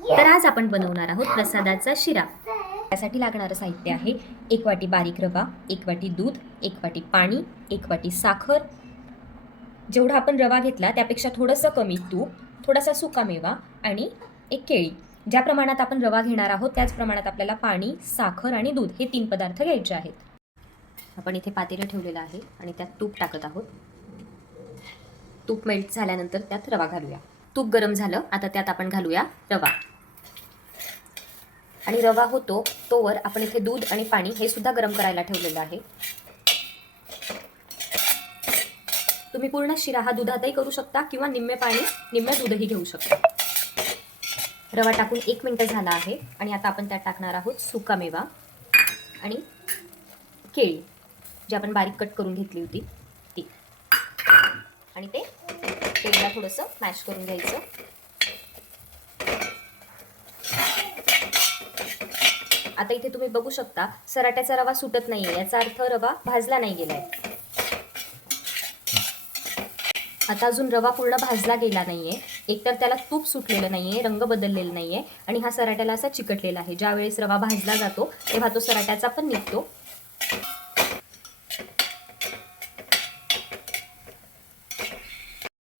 तर आज आपण बनवणार आहोत प्रसादाचा शिरा। त्यासाठी लागणारं साहित्य आहे 1 वाटी बारीक रवा, 1 वाटी दूध, 1 वाटी पाणी, 1 वाटी साखर। जेवढा आपण रवा घेतला त्यापेक्षा थोडंसं कमी तूप, थोडासा सुकामेवा आणि एक केळी। ज्या प्रमाणात आपण रवा घेणार आहोत त्याच प्रमाणात आपल्याला पाणी, साखर आणि दूध हे 3 पदार्थ घ्यायचे आहेत। आपण इथे पातेलं ठेवलेलं आहे आणि त्यात तूप टाकत आहोत। तूप मेल्ट झाल्यानंतर त्यात रवा घालूया। तूप गरम झालं, आता त्यात आपण घालूया रवा। आणि रवा होतो तोवर आपण इथे दूध आणि पाणी हे सुद्धा गरम करायला ठेवलेलं आहे। तुम्ही पूर्ण शिरा हा दुधातही करू शकता किंवा निम्मे पाणी निम्मे दूधही घेऊ शकता। रवा टाकून 1 मिनिट झाला आहे आणि आता आपण त्यात टाकणार आहोत सुकामेवा आणि केळी जी आपण बारीक कट करून घेतली होती ती, आणि ते केळीला थोडंसं मॅश करून घ्यायचं। आता इथे तुम्ही बघू शकता सराट्याचा रवा सुटत नाहीये, याचा अर्थ रवा भाजला नाही गेलाय। आता अजून रवा पूर्ण भाजला गेला नाहीये, एकतर त्याला तूप सुटलेलं नाहीये, रंग बदललेला नाहीये आणि हा सराट्याला असा चिकटलेला आहे। ज्या वेळेस रवा भाजला जातो तेव्हा तो सराट्याचा पण निघतो।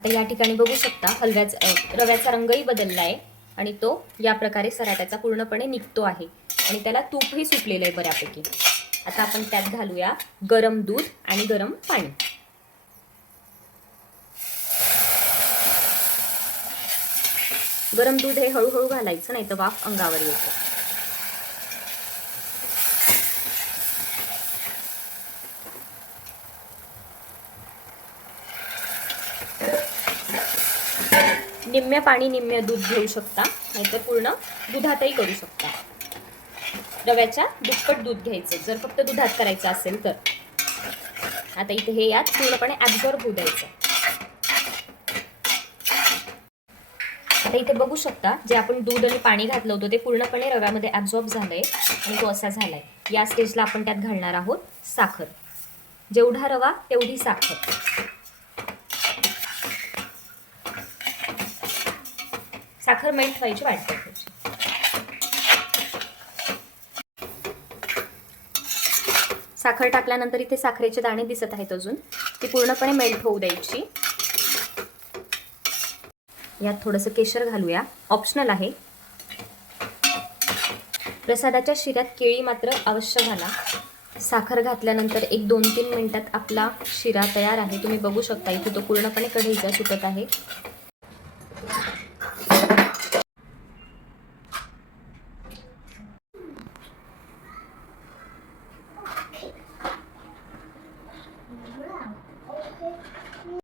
आता या ठिकाणी बघू शकता रव्याचा रंगही बदलला आहे आणि तो या प्रकारे सराट्याचा पूर्णपणे निघतो आहे आणि त्याला तूपही सुटलेलं आहे बऱ्यापैकी। आता आपण त्यात घालूया गरम दूध आणि गरम पाणी। गरम दूध हे हळूहळू घालायचं, नाही तर वाफ अंगावर येते। निम्मे पाणी निम्मे दूध घेऊ शकता, नाहीतर पूर्ण दुधातही करू शकता। रव्याच्या दुप्पट दूध घ्यायचं जर फक्त दुधात करायचं असेल तर। आता इथे हे यात पूर्णपणे ॲब्झॉर्ब होऊ द्यायचं। आता इथे बघू शकता जे आपण दूध आणि पाणी घातलं होतं ते पूर्णपणे रव्यामध्ये ॲब्झॉर्ब झालंय आणि तो असा झालाय। या स्टेजला आपण त्यात घालणार आहोत साखर। जेवढा रवा तेवढी साखर। साखर मेल्ट व्हायची वाट बघायची। साखर टाकल्यानंतर इथे साखरेचे दाणे दिसत आहेत अजून, ती पूर्णपणे मेल्ट होऊ द्यायची। यात थोडंसं केशर घालूया, ऑप्शनल आहे। प्रसादाच्या शिऱ्यात केळी मात्र अवश्य घाला। साखर घातल्यानंतर 1-2-3 मिनिटात आपला शिरा तयार आहे। तुम्ही बघू शकता इथे तो पूर्णपणे कढईचा सुकत आहे